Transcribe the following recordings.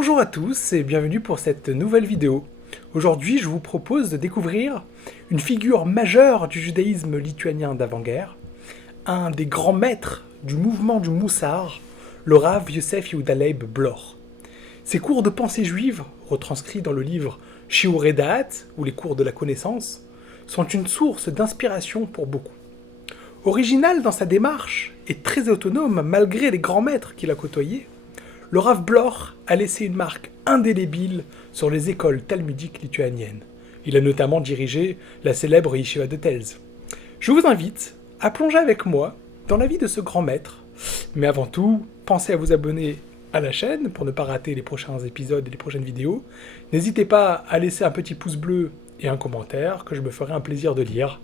Bonjour à tous et bienvenue pour cette nouvelle vidéo. Aujourd'hui, je vous propose de découvrir une figure majeure du judaïsme lituanien d'avant-guerre, un des grands maîtres du mouvement du Moussar, le Rav Yosef Yehuda Leib Bloch. Ses cours de pensée juive, retranscrits dans le livre Shiurei Da'at, ou les cours de la connaissance, sont une source d'inspiration pour beaucoup. Original dans sa démarche et très autonome malgré les grands maîtres qu'il a côtoyés, le Rav Bloch a laissé une marque indélébile sur les écoles talmudiques lituaniennes. Il a notamment dirigé la célèbre Yeshiva de Telz. Je vous invite à plonger avec moi dans la vie de ce grand maître. Mais avant tout, pensez à vous abonner à la chaîne pour ne pas rater les prochains épisodes et les prochaines vidéos. N'hésitez pas à laisser un petit pouce bleu et un commentaire que je me ferai un plaisir de lire.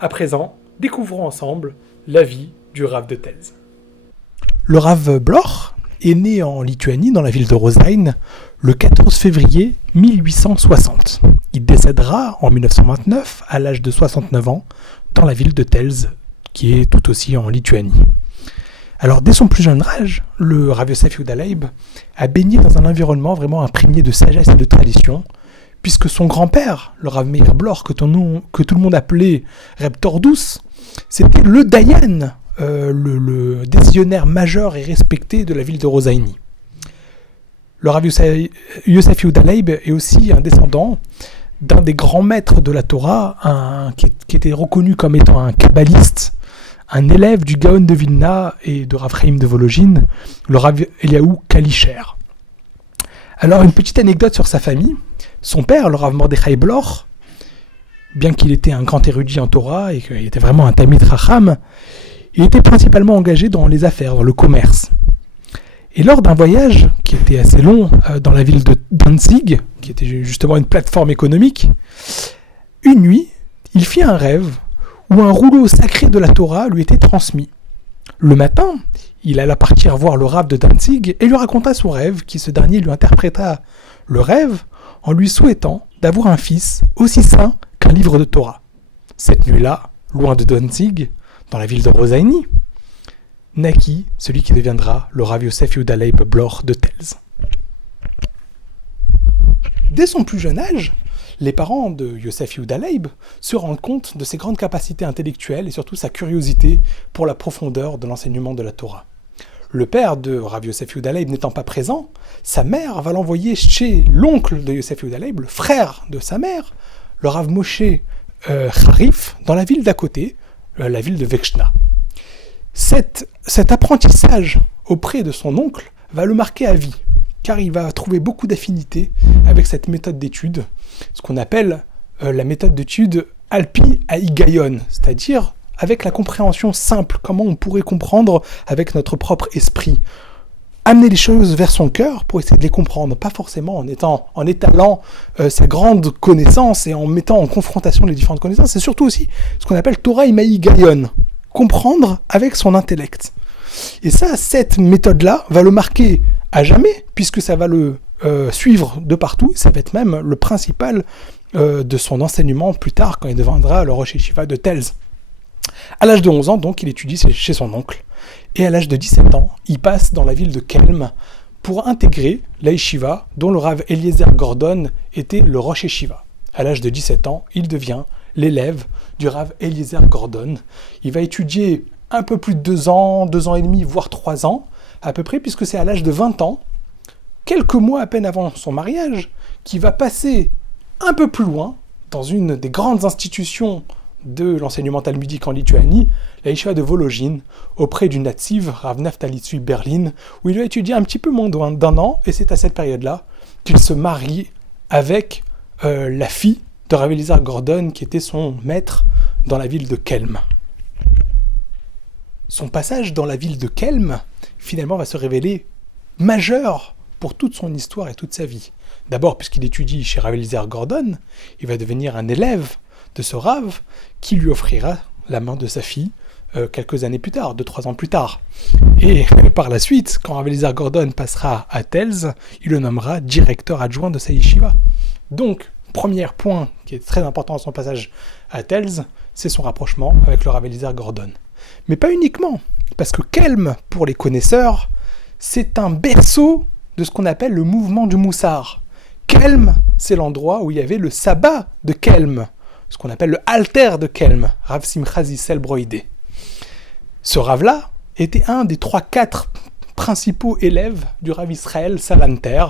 À présent, découvrons ensemble la vie du Rav de Telz. Le Rav Bloch est né en Lituanie, dans la ville de Rosein, le 14 février 1860. Il décédera en 1929, à l'âge de 69 ans, dans la ville de Telz, qui est tout aussi en Lituanie. Alors, dès son plus jeune âge, le Rav Yosef Yehuda Leib a baigné dans un environnement vraiment imprégné de sagesse et de tradition, puisque son grand-père, le Rav Meir Bloch, que tout le monde appelait Reb Tordus, c'était le Dayan, le décisionnaire majeur et respecté de la ville de Rosaini. Le Rav Yosef Yehuda Leib est aussi un descendant d'un des grands maîtres de la Torah, qui était reconnu comme étant un kabbaliste, un élève du Gaon de Vilna et de Rav Chaim de Volojine, le Rav Eliaou Kalischer. Alors, une petite anecdote sur sa famille. Son père, le Rav Mordechai Bloch, bien qu'il était un grand érudit en Torah et qu'il était vraiment un Talmid Chacham, il était principalement engagé dans les affaires, dans le commerce. Et lors d'un voyage qui était assez long dans la ville de Danzig, qui était justement une plateforme économique, une nuit, il fit un rêve où un rouleau sacré de la Torah lui était transmis. Le matin, il alla partir voir le Rav de Danzig et lui raconta son rêve, qui ce dernier lui interpréta le rêve en lui souhaitant d'avoir un fils aussi saint qu'un livre de Torah. Cette nuit-là, loin de Danzig, dans la ville de Rosaini, naquit celui qui deviendra le Rav Yosef Yehuda Leib Bloch de Telz. Dès son plus jeune âge, les parents de Yosef Yehuda Leib se rendent compte de ses grandes capacités intellectuelles et surtout sa curiosité pour la profondeur de l'enseignement de la Torah. Le père de Rav Yosef Yehuda Leib n'étant pas présent, sa mère va l'envoyer chez l'oncle de Yosef Yehuda Leib, le frère de sa mère, le Rav Moshe Harif, dans la ville d'à côté, la ville de Vechna. Cet apprentissage auprès de son oncle va le marquer à vie, car il va trouver beaucoup d'affinités avec cette méthode d'étude, ce qu'on appelle la méthode d'étude Alpi Aigayon, c'est-à-dire avec la compréhension simple, comment on pourrait comprendre avec notre propre esprit. Amener les choses vers son cœur pour essayer de les comprendre, pas forcément en étalant sa grande connaissance et en mettant en confrontation les différentes connaissances, c'est surtout aussi ce qu'on appelle Torah Imai Gayon, comprendre avec son intellect. Et ça, cette méthode-là va le marquer à jamais, puisque ça va le suivre de partout, ça va être même le principal de son enseignement plus tard, quand il deviendra le Rosh Yeshiva de Telz. À l'âge de 11 ans, donc, il étudie chez son oncle, et à l'âge de 17 ans, il passe dans la ville de Kelm pour intégrer la Yeshiva, dont le Rav Eliezer Gordon était le Rosh Yeshiva. À l'âge de 17 ans, il devient l'élève du Rav Eliezer Gordon. Il va étudier un peu plus de 2 ans et demi, voire 3 ans, à peu près, puisque c'est à l'âge de 20 ans, quelques mois à peine avant son mariage, qu'il va passer un peu plus loin, dans une des grandes institutions de l'enseignement talmudique en Lituanie, la Yeshiva de Volojine, auprès du Natziv, Rav Naftali Tzvi Berlin, où il va étudier un petit peu moins d'un an, et c'est à cette période-là qu'il se marie avec la fille de Rav Eliezer Gordon, qui était son maître dans la ville de Kelm. Son passage dans la ville de Kelm, finalement, va se révéler majeur pour toute son histoire et toute sa vie. D'abord, puisqu'il étudie chez Rav Eliezer Gordon, il va devenir un élève de ce Rav, qui lui offrira la main de sa fille quelques années plus tard, 2-3 ans plus tard. Et par la suite, quand Rav Eliezer Gordon passera à Telz, il le nommera directeur adjoint de sa yeshiva. Donc, premier point qui est très important dans son passage à Telz, c'est son rapprochement avec le Rav Eliezer Gordon. Mais pas uniquement, parce que Kelm, pour les connaisseurs, c'est un berceau de ce qu'on appelle le mouvement du Moussar. Kelm, c'est l'endroit où il y avait le sabbat de Kelm, ce qu'on appelle le alter de Kelm, Rav Simcha Zissel Broïdé. Ce Rav-là était un des 3-4 principaux élèves du Rav Israël Salanter,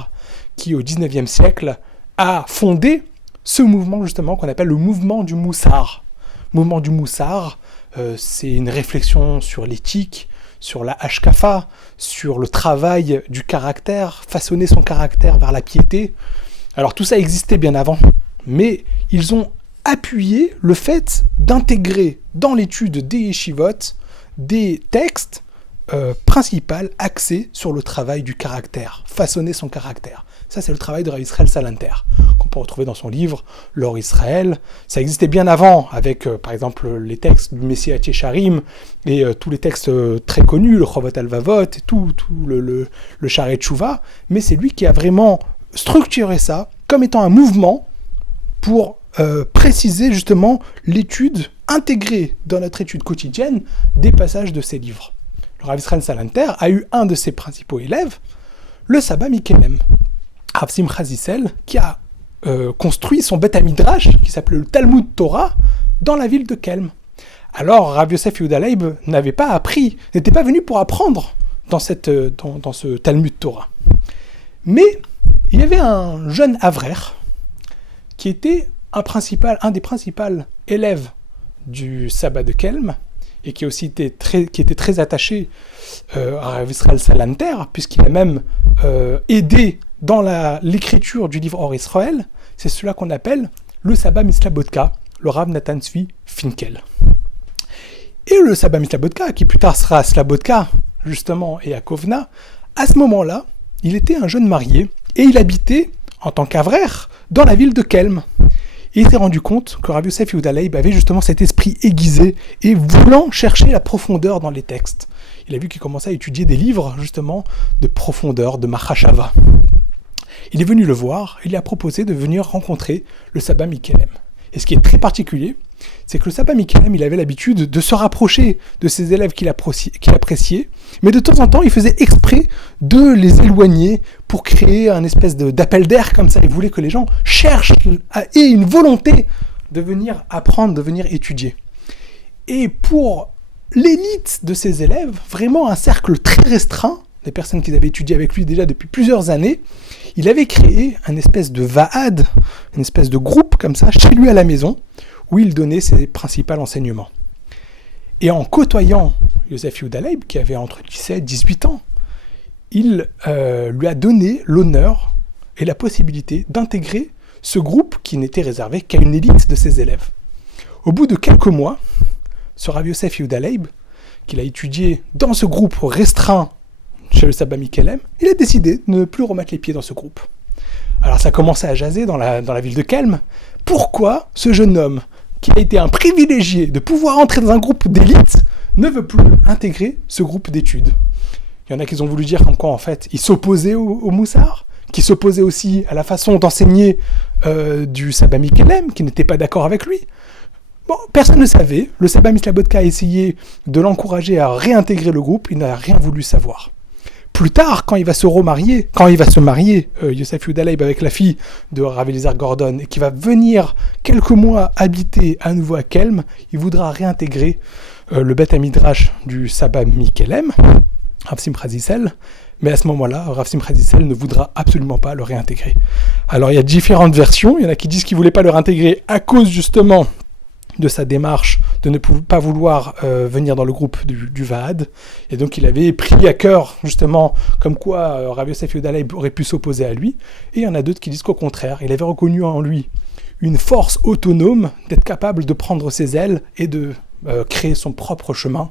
qui au XIXe siècle a fondé ce mouvement justement qu'on appelle le mouvement du Moussar. Le mouvement du Moussar, c'est une réflexion sur l'éthique, sur la hashkafa, sur le travail du caractère, façonner son caractère vers la piété. Alors tout ça existait bien avant, mais ils ont appuyé le fait d'intégrer dans l'étude des yeshivot des textes principaux axés sur le travail du caractère, façonner son caractère. Ça, c'est le travail de Rav Israël Salanter, qu'on peut retrouver dans son livre « L'Or Israël ». Ça existait bien avant, avec, par exemple, les textes du Messie Yesharim et tous les textes très connus, le Chovot Alvavot, et tout le Shaarei Tshuva, mais c'est lui qui a vraiment structuré ça comme étant un mouvement pour préciser justement l'étude intégrée dans notre étude quotidienne des passages de ces livres. Le Rav Israël Salanter a eu un de ses principaux élèves, le Saba Mikelem, Rav Simcha Zissel, qui a construit son Bet HaMidrash, qui s'appelait le Talmud Torah, dans la ville de Kelm. Alors Rav Yosef Yehuda Leib n'était pas venu pour apprendre dans ce Talmud Torah. Mais il y avait un jeune Avrer qui était un des principaux élèves du Sabbat de Kelm, et qui était très attaché à Rav Israël Salanter, puisqu'il a même aidé dans l'écriture du livre Or Israël. C'est cela qu'on appelle le Sabbat Mislabodka, le Rav Natan Tzvi Finkel. Et le Sabbat Mislabodka, qui plus tard sera Slabodka, justement, et à Kovna, à ce moment-là, il était un jeune marié, et il habitait, en tant qu'avraire, dans la ville de Kelm. Et il s'est rendu compte que Rav Yosef Yehuda Leib avait justement cet esprit aiguisé et voulant chercher la profondeur dans les textes. Il a vu qu'il commençait à étudier des livres, justement, de profondeur, de Mahashava. Il est venu le voir, il lui a proposé de venir rencontrer le Saba Mikelem. Et ce qui est très particulier, c'est que le Saba Mikelem, il avait l'habitude de se rapprocher de ses élèves qu'il appréciait, mais de temps en temps, il faisait exprès de les éloigner pour créer un espèce d'appel d'air comme ça. Il voulait que les gens cherchent et une volonté de venir apprendre, de venir étudier. Et pour l'élite de ses élèves, vraiment un cercle très restreint, des personnes qui avaient étudié avec lui déjà depuis plusieurs années, il avait créé un espèce de va'ad, une espèce de groupe comme ça, chez lui à la maison, où il donnait ses principaux enseignements. Et en côtoyant Yosef Yehuda Leib, qui avait entre 17 et 18 ans, il lui a donné l'honneur et la possibilité d'intégrer ce groupe qui n'était réservé qu'à une élite de ses élèves. Au bout de quelques mois, ce Rav Yosef Yehuda Leib, qu'il a étudié dans ce groupe restreint chez le Saba Mikelem, il a décidé de ne plus remettre les pieds dans ce groupe. Alors ça commençait à jaser dans la ville de Kelm. Pourquoi ce jeune homme, qui a été un privilégié de pouvoir entrer dans un groupe d'élite, ne veut plus intégrer ce groupe d'études? Il y en a qui ont voulu dire comme quoi, en fait, il s'opposait au Moussar, qui s'opposait aussi à la façon d'enseigner du Saba Mikelem, qui n'était pas d'accord avec lui. Bon, personne ne savait. Le Saba Mislabodka a essayé de l'encourager à réintégrer le groupe, il n'a rien voulu savoir. Plus tard, quand il va se marier, Yosef Yehuda Leib avec la fille de Rav Eliezer Gordon, et qui va venir quelques mois habiter à nouveau à Kelm, il voudra réintégrer le Bet HaMidrash du Saba Mikelem, Rav Simcha Zissel, mais à ce moment-là, Rav Simcha Zissel ne voudra absolument pas le réintégrer. Alors il y a différentes versions, il y en a qui disent qu'il ne voulait pas le réintégrer à cause justement de sa démarche de ne pas vouloir venir dans le groupe du Va'ad, et donc il avait pris à cœur justement comme quoi Rav Yosef Yehuda Leib aurait pu s'opposer à lui, et il y en a d'autres qui disent qu'au contraire, il avait reconnu en lui une force autonome d'être capable de prendre ses ailes et de créer son propre chemin,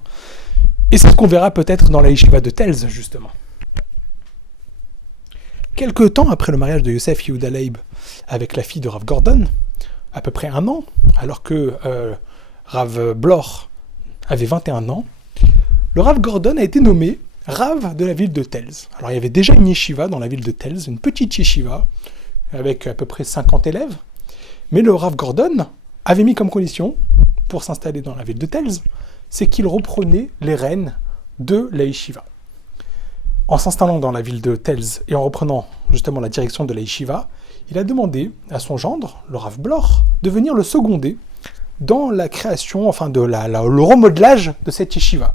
et c'est ce qu'on verra peut-être dans la yeshiva de Telz justement. Quelque temps après le mariage de Yosef Yehuda Leib avec la fille de Rav Gordon, à peu près un an, alors que Rav Bloch avait 21 ans, le Rav Gordon a été nommé Rav de la ville de Telz. Alors il y avait déjà une yeshiva dans la ville de Telz, une petite yeshiva, avec à peu près 50 élèves, mais le Rav Gordon avait mis comme condition, pour s'installer dans la ville de Telz, c'est qu'il reprenait les rênes de la yeshiva. en s'installant dans la ville de Telz et en reprenant justement la direction de la yeshiva, il a demandé à son gendre, le Rav Bloch, de venir le seconder dans la création, enfin le remodelage de cette yeshiva.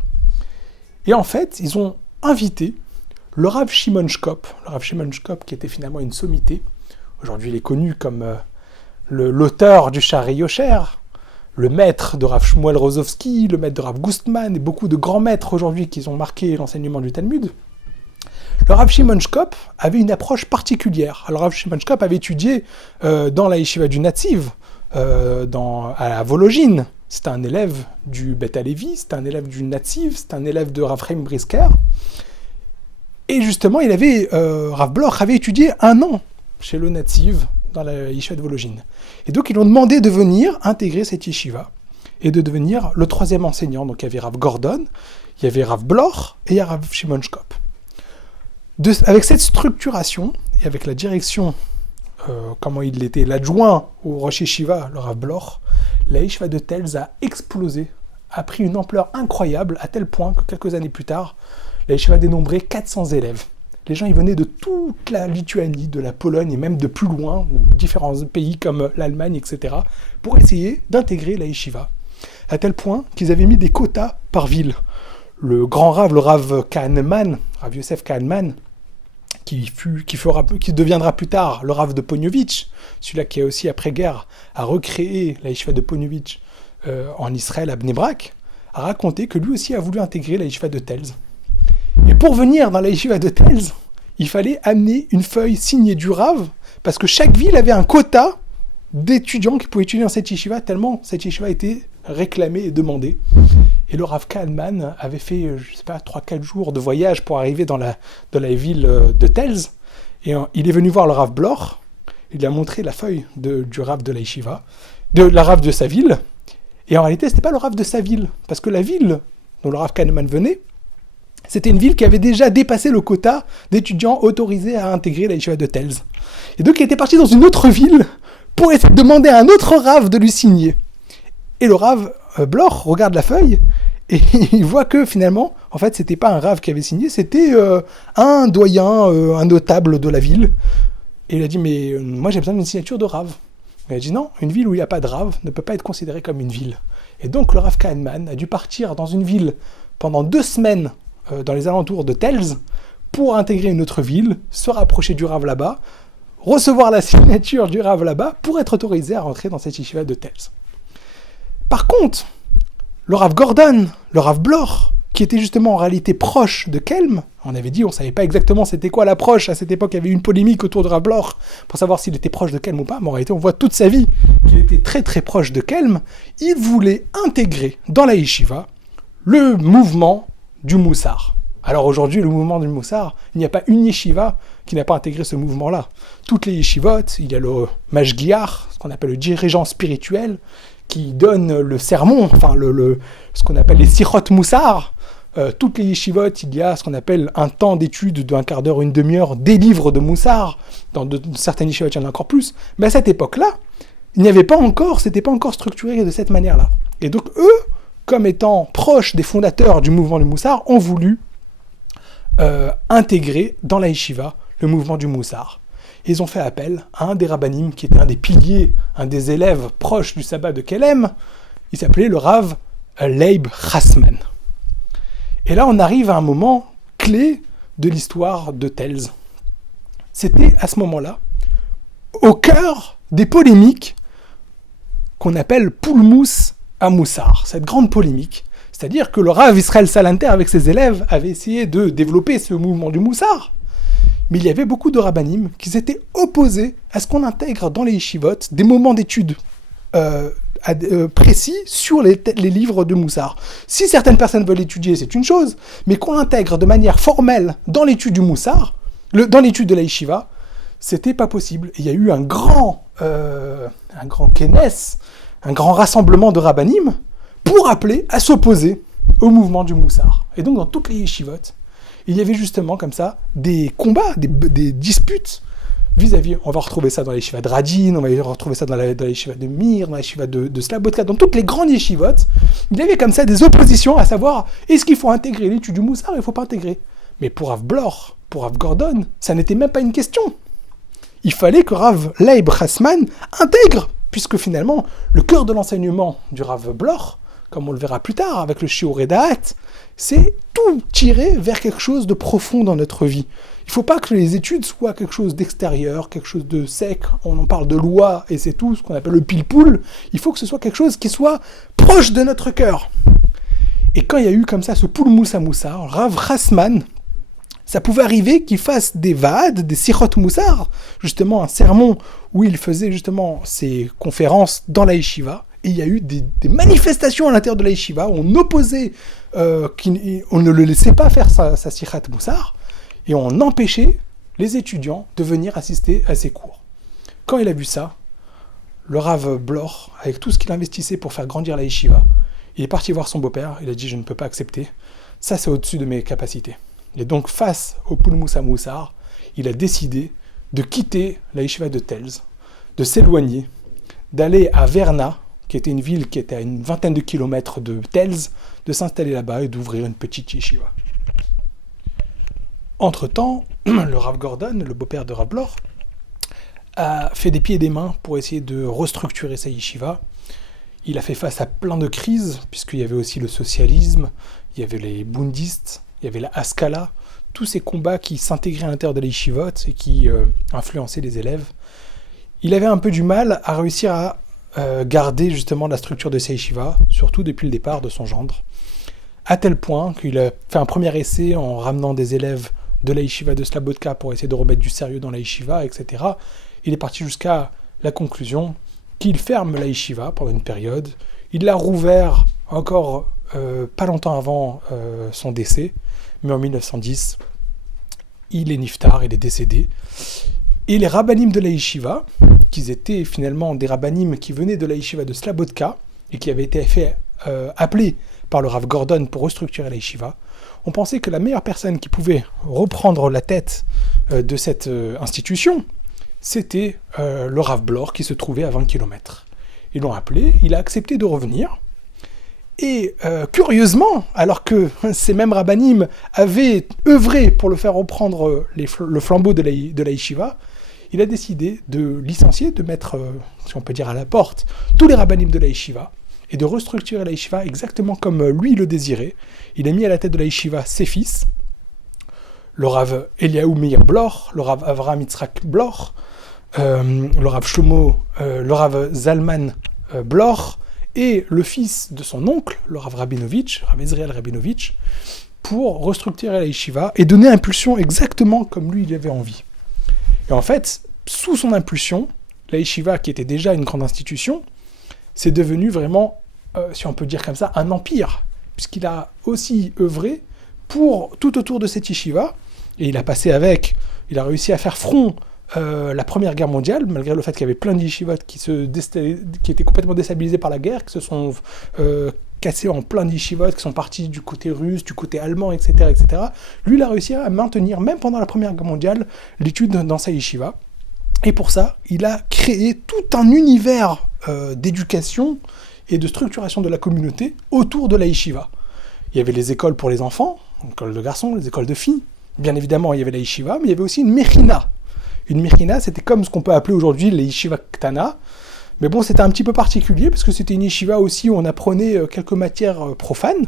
Et en fait, ils ont invité le Rav Shimon Shkop, qui était finalement une sommité. Aujourd'hui, il est connu comme l'auteur du Sha'arei Yosher, le maître de Rav Shmuel Rozovski, le maître de Rav Gustman, et beaucoup de grands maîtres aujourd'hui qui ont marqué l'enseignement du Talmud. Le Rav Shimon Shkop avait une approche particulière. Alors, Rav Shimon Shkop avait étudié dans la yeshiva du Natziv, à la Vologine. C'était un élève du Beth Alevi, c'était un élève du Natziv, c'était un élève de Rav Chaim Brisker. Et justement, Rav Bloch avait étudié 1 an chez le Natziv, dans la yeshiva de Vologine. Et donc, ils lui ont demandé de venir intégrer cette yeshiva et de devenir le 3e enseignant. Donc, il y avait Rav Gordon, il y avait Rav Bloch et il y a Rav Shimon Shkop. Avec cette structuration et avec la direction, comment il était l'adjoint au Rosh Yeshiva, le Rav Bloch, la yeshiva de Telz a explosé, a pris une ampleur incroyable, à tel point que quelques années plus tard, la yeshiva dénombrait 400 élèves. Les gens, ils venaient de toute la Lituanie, de la Pologne et même de plus loin, de différents pays comme l'Allemagne, etc., pour essayer d'intégrer la yeshiva. À tel point qu'ils avaient mis des quotas par ville. Le grand Rav, le Rav Kahneman, Rav Yosef Kahneman, qui deviendra plus tard le Rav de Poniovitch, celui-là qui a aussi après-guerre a recréé la yeshiva de Poniovitch en Israël, à Bnei Brak, a raconté que lui aussi a voulu intégrer la yeshiva de Telz. Et pour venir dans la yeshiva de Telz, il fallait amener une feuille signée du Rav, parce que chaque ville avait un quota d'étudiants qui pouvaient étudier dans cette yeshiva, tellement cette yeshiva était réclamée et demandée. Et le Rav Kahneman avait fait, 3-4 jours de voyage pour arriver dans la ville de Telz. Et il est venu voir le Rav Bloch, il lui a montré la feuille du Rav de la yeshiva, de la Rav de sa ville. Et en réalité, ce n'était pas le Rav de sa ville, parce que la ville dont le Rav Kahneman venait, c'était une ville qui avait déjà dépassé le quota d'étudiants autorisés à intégrer la yeshiva de Telz. Et donc, il était parti dans une autre ville pour essayer de demander à un autre Rav de lui signer. Et le Rav Bloch regarde la feuille et il voit que finalement, en fait, c'était pas un Rav qui avait signé, c'était un doyen, un notable de la ville. Et il a dit, mais moi j'ai besoin d'une signature de Rav. Il a dit non, une ville où il n'y a pas de Rav ne peut pas être considérée comme une ville. Et donc le Rav Kahneman a dû partir dans une ville pendant 2 semaines dans les alentours de Telz pour intégrer une autre ville, se rapprocher du Rav là-bas, recevoir la signature du Rav là-bas pour être autorisé à rentrer dans cette yeshiva de Telz. Par contre, le Rav Gordon, le Rav Bloch, qui était justement en réalité proche de Kelm, on avait dit, on ne savait pas exactement c'était quoi l'approche, à cette époque il y avait une polémique autour de Rav Bloch pour savoir s'il était proche de Kelm ou pas, mais en réalité on voit toute sa vie qu'il était très très proche de Kelm. Il voulait intégrer dans la yeshiva le mouvement du Moussar. Alors aujourd'hui, le mouvement du Moussar, il n'y a pas une yeshiva qui n'a pas intégré ce mouvement-là. Toutes les yeshivot, il y a le Mashgiach, ce qu'on appelle le dirigeant spirituel, qui donne le sermon, enfin ce qu'on appelle les Sichot Moussar. Toutes les yeshivot, il y a ce qu'on appelle un temps d'étude de 1/4 d'heure, 1/2 heure, des livres de Moussar. Dans certaines yeshivot, il y en a encore plus. Mais à cette époque-là, c'était pas encore structuré de cette manière-là. Et donc eux, comme étant proches des fondateurs du mouvement du Moussar, ont voulu intégrer dans la yeshiva le mouvement du Moussar. Ils ont fait appel à un des rabbanim qui était un des piliers, un des élèves proches du sabbat de Kelm. Il s'appelait le Rav Leib Chasman. Et là, on arrive à un moment clé de l'histoire de Telz. C'était à ce moment-là, au cœur des polémiques qu'on appelle Pulmus à Moussar, cette grande polémique. C'est-à-dire que le Rav Israël Salanter, avec ses élèves, avait essayé de développer ce mouvement du Moussar. Mais il y avait beaucoup de rabbanim qui s'étaient opposés à ce qu'on intègre dans les yeshivot des moments d'études précis sur les livres de Moussar. Si certaines personnes veulent étudier, c'est une chose, mais qu'on l'intègre de manière formelle dans l'étude du Moussar, dans l'étude de la yeshiva, c'était pas possible. Et il y a eu un grand kenes, un grand rassemblement de rabbanim pour appeler à s'opposer au mouvement du Moussar. Et donc dans toutes les yeshivot, il y avait justement comme ça des combats, des disputes vis-à-vis. On va retrouver ça dans la yeshiva de Radin, on va retrouver ça dans la yeshiva de Mir, dans la yeshiva de Slabotka, dans toutes les grandes yeshivot. Il y avait comme ça des oppositions à savoir est-ce qu'il faut intégrer l'étude du Moussar ou il ne faut pas intégrer. Mais pour Rav Blor, pour Rav Gordon, ça n'était même pas une question. Il fallait que Rav Leib Hassman intègre, puisque finalement, le cœur de l'enseignement du Rav Blor, comme on le verra plus tard avec le Shiur Da'at, c'est tout tirer vers quelque chose de profond dans notre vie. Il ne faut pas que les études soient quelque chose d'extérieur, quelque chose de sec, on en parle de loi et c'est tout, ce qu'on appelle le pile-poule. Il faut que ce soit quelque chose qui soit proche de notre cœur. Et quand il y a eu comme ça ce poul Moussa Moussar, Rav Hassman, ça pouvait arriver qu'il fasse des Vaad, des Sichot Moussar, justement un sermon où il faisait justement ses conférences dans la yeshiva. Et il y a eu des manifestations à l'intérieur de la yeshiva où on opposait, on ne le laissait pas faire sa Sichat Moussar, et on empêchait les étudiants de venir assister à ses cours. Quand il a vu ça, le Rav Blor, avec tout ce qu'il investissait pour faire grandir la yeshiva, il est parti voir son beau-père, il a dit « je ne peux pas accepter, ça c'est au-dessus de mes capacités ». Et donc face au Poul Moussa Moussar, il a décidé de quitter la yeshiva de Tels, de s'éloigner, d'aller à Verna, qui était une ville qui était à une vingtaine de kilomètres de Tels, de s'installer là-bas et d'ouvrir une petite yeshiva. Entre-temps, le Rav Gordon, le beau-père de Rav Blor, a fait des pieds et des mains pour essayer de restructurer sa yeshiva. Il a fait face à plein de crises, puisqu'il y avait aussi le socialisme, il y avait les bundistes, il y avait la Haskalah, tous ces combats qui s'intégraient à l'intérieur de la yeshivot et qui influençaient les élèves. Il avait un peu du mal à réussir à garder justement la structure de sa yeshiva, surtout depuis le départ de son gendre, à tel point qu'il a fait un premier essai en ramenant des élèves de la yeshiva de Slabodka pour essayer de remettre du sérieux dans la yeshiva, etc. Il est parti jusqu'à la conclusion qu'il ferme la yeshiva pendant une période. Il l'a rouvert encore pas longtemps avant son décès, mais en 1910, il est niftar, il est décédé. Et les rabbanim de la yeshiva, qui étaient finalement des rabbanim qui venaient de la yeshiva de Slabodka et qui avaient été appelés par le Rav Gordon pour restructurer la yeshiva, on pensait que la meilleure personne qui pouvait reprendre la tête de cette institution, c'était le Rav Blor qui se trouvait à 20 km. Ils l'ont appelé, il a accepté de revenir. Et curieusement, alors que ces mêmes rabbanim avaient œuvré pour le faire reprendre le flambeau de la yeshiva, il a décidé de licencier, de mettre, si on peut dire à la porte, tous les rabbanim de la yeshiva, et de restructurer la yeshiva exactement comme lui le désirait. Il a mis à la tête de la yeshiva ses fils, le Rav Eliaou Meir Blor, le Rav Avraham Yitzhak Blor, le Rav Shlomo, le Rav Zalman Blor, et le fils de son oncle, le Rav Rabinovitch, Rav Ezriel Rabinovitch, pour restructurer la yeshiva et donner impulsion exactement comme lui il avait envie. Et en fait, sous son impulsion, la yeshiva, qui était déjà une grande institution, c'est devenu vraiment, si on peut dire comme ça, un empire, puisqu'il a aussi œuvré pour tout autour de cette yeshiva, et il a réussi à faire front la Première Guerre mondiale, malgré le fait qu'il y avait plein de yeshivot qui étaient complètement déstabilisés par la guerre, qui se sont cassés en plein de yeshivot, qui sont partis du côté russe, du côté allemand, etc., etc. Lui, il a réussi à maintenir, même pendant la Première Guerre mondiale, l'étude dans sa yeshiva. Et pour ça, il a créé tout un univers d'éducation et de structuration de la communauté autour de la yeshiva. Il y avait les écoles pour les enfants, les écoles de garçons, les écoles de filles. Bien évidemment, il y avait la yeshiva, mais il y avait aussi une mechina. Une mechina, c'était comme ce qu'on peut appeler aujourd'hui les yeshiva ktana. Mais bon, c'était un petit peu particulier, parce que c'était une yeshiva aussi où on apprenait quelques matières profanes.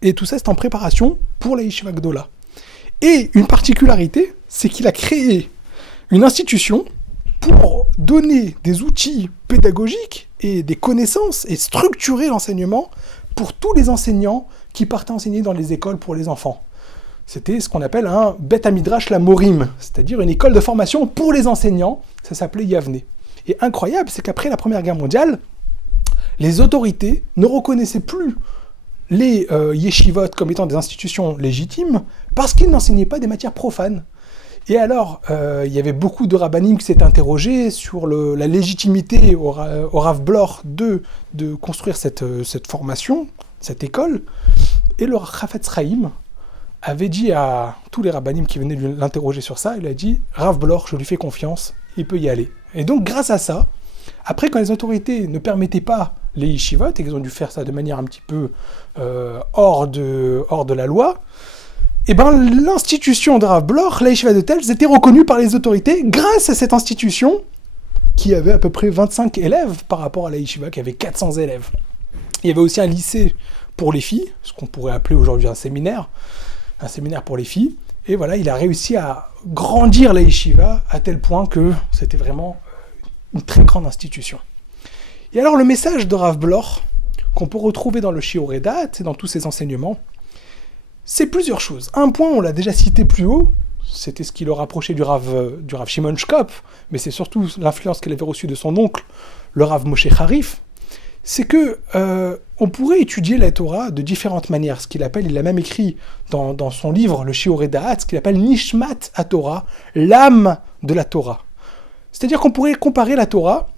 Et tout ça, c'est en préparation pour la yeshiva gdola. Et une particularité, c'est qu'il a créé une institution pour donner des outils pédagogiques et des connaissances et structurer l'enseignement pour tous les enseignants qui partaient enseigner dans les écoles pour les enfants. C'était ce qu'on appelle un Bet Hamidrash la Morim, c'est-à-dire une école de formation pour les enseignants, ça s'appelait Yavne. Et incroyable, c'est qu'après la Première Guerre mondiale, les autorités ne reconnaissaient plus les yeshivot comme étant des institutions légitimes parce qu'ils n'enseignaient pas des matières profanes. Et alors, il y avait beaucoup de rabbanim qui s'étaient interrogés sur la légitimité au Rav Blor de construire cette formation, cette école. Et le Chafetz Chaim avait dit à tous les rabbanim qui venaient l'interroger sur ça, il a dit « Rav Blor, je lui fais confiance, il peut y aller ». Et donc, grâce à ça, après, quand les autorités ne permettaient pas les yeshivot, et qu'ils ont dû faire ça de manière un petit peu hors de la loi, et ben l'institution de Rav Bloch, la Yeshiva de Telz, était reconnue par les autorités grâce à cette institution qui avait à peu près 25 élèves par rapport à la Yeshiva qui avait 400 élèves. Il y avait aussi un lycée pour les filles, ce qu'on pourrait appeler aujourd'hui un séminaire pour les filles. Et voilà, il a réussi à grandir la Yeshiva à tel point que c'était vraiment une très grande institution. Et alors le message de Rav Bloch, qu'on peut retrouver dans le Shiurei Da'at et dans tous ses enseignements, c'est plusieurs choses. Un point, on l'a déjà cité plus haut, c'était ce qui le rapprochait du Rav Shimon Shkop, mais c'est surtout l'influence qu'elle avait reçue de son oncle, le Rav Moshe Harif, c'est que on pourrait étudier la Torah de différentes manières. Ce qu'il appelle, il a même écrit dans son livre, le Shiurei Da'at, ce qu'il appelle Nishmat HaTorah, l'âme de la Torah. C'est-à-dire qu'on pourrait comparer la Torah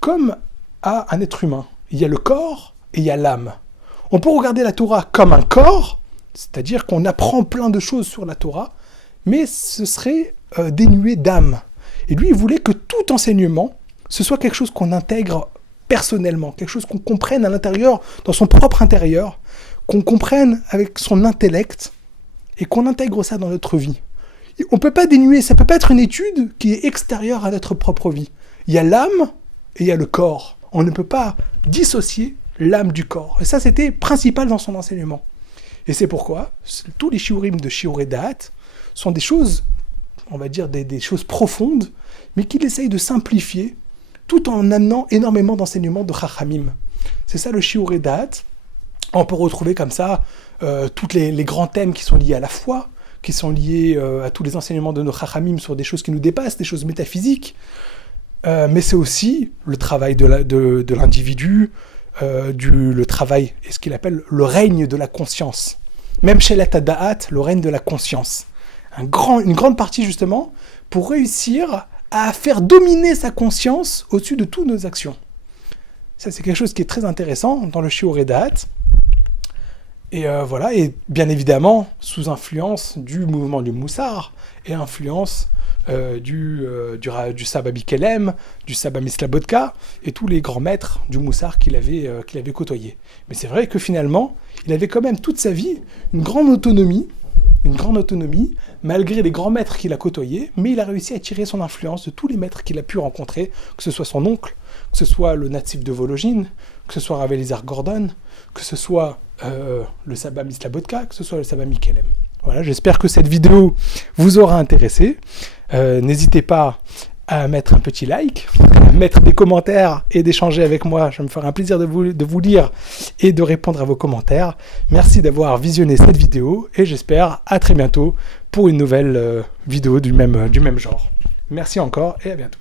comme à un être humain. Il y a le corps et il y a l'âme. On peut regarder la Torah comme un corps, c'est-à-dire qu'on apprend plein de choses sur la Torah, mais ce serait dénué d'âme. Et lui, il voulait que tout enseignement, ce soit quelque chose qu'on intègre personnellement, quelque chose qu'on comprenne à l'intérieur, dans son propre intérieur, qu'on comprenne avec son intellect, et qu'on intègre ça dans notre vie. On ne peut pas dénuer, ça ne peut pas être une étude qui est extérieure à notre propre vie. Il y a l'âme et il y a le corps. On ne peut pas dissocier l'âme du corps. Et ça, c'était principal dans son enseignement. Et c'est pourquoi tous les shiurim de Shiurei Da'at sont des choses, on va dire des choses profondes, mais qu'il essaye de simplifier, tout en amenant énormément d'enseignements de Chachamim. C'est ça le Shiurei Da'at. On peut retrouver comme ça tous les grands thèmes qui sont liés à la foi, qui sont liés à tous les enseignements de nos Chachamim sur des choses qui nous dépassent, des choses métaphysiques. Mais c'est aussi le travail de l'individu, le travail, et ce qu'il appelle le règne de la conscience. Même chez l'Atada'at, le règne de la conscience. Une grande partie justement pour réussir à faire dominer sa conscience au-dessus de toutes nos actions. Ça, c'est quelque chose qui est très intéressant dans le Shiurei Da'at. Et voilà, et bien évidemment, sous influence du mouvement du Moussar, et influence du Sabba Bikelem, du Sabba Mislabodka, et tous les grands maîtres du Moussar qu'il avait côtoyés. Mais c'est vrai que finalement, il avait quand même toute sa vie une grande autonomie, malgré les grands maîtres qu'il a côtoyés, mais il a réussi à tirer son influence de tous les maîtres qu'il a pu rencontrer, que ce soit son oncle, que ce soit le natif de Vologine, que ce soit Rav Eliezer Gordon, que ce soit le Sabba Mislabodka, que ce soit le Sabba Mikelem. Voilà, j'espère que cette vidéo vous aura intéressé. N'hésitez pas à mettre un petit like, à mettre des commentaires et d'échanger avec moi. Je me ferai un plaisir de vous lire et de répondre à vos commentaires. Merci d'avoir visionné cette vidéo et j'espère à très bientôt pour une nouvelle vidéo du même genre. Merci encore et à bientôt.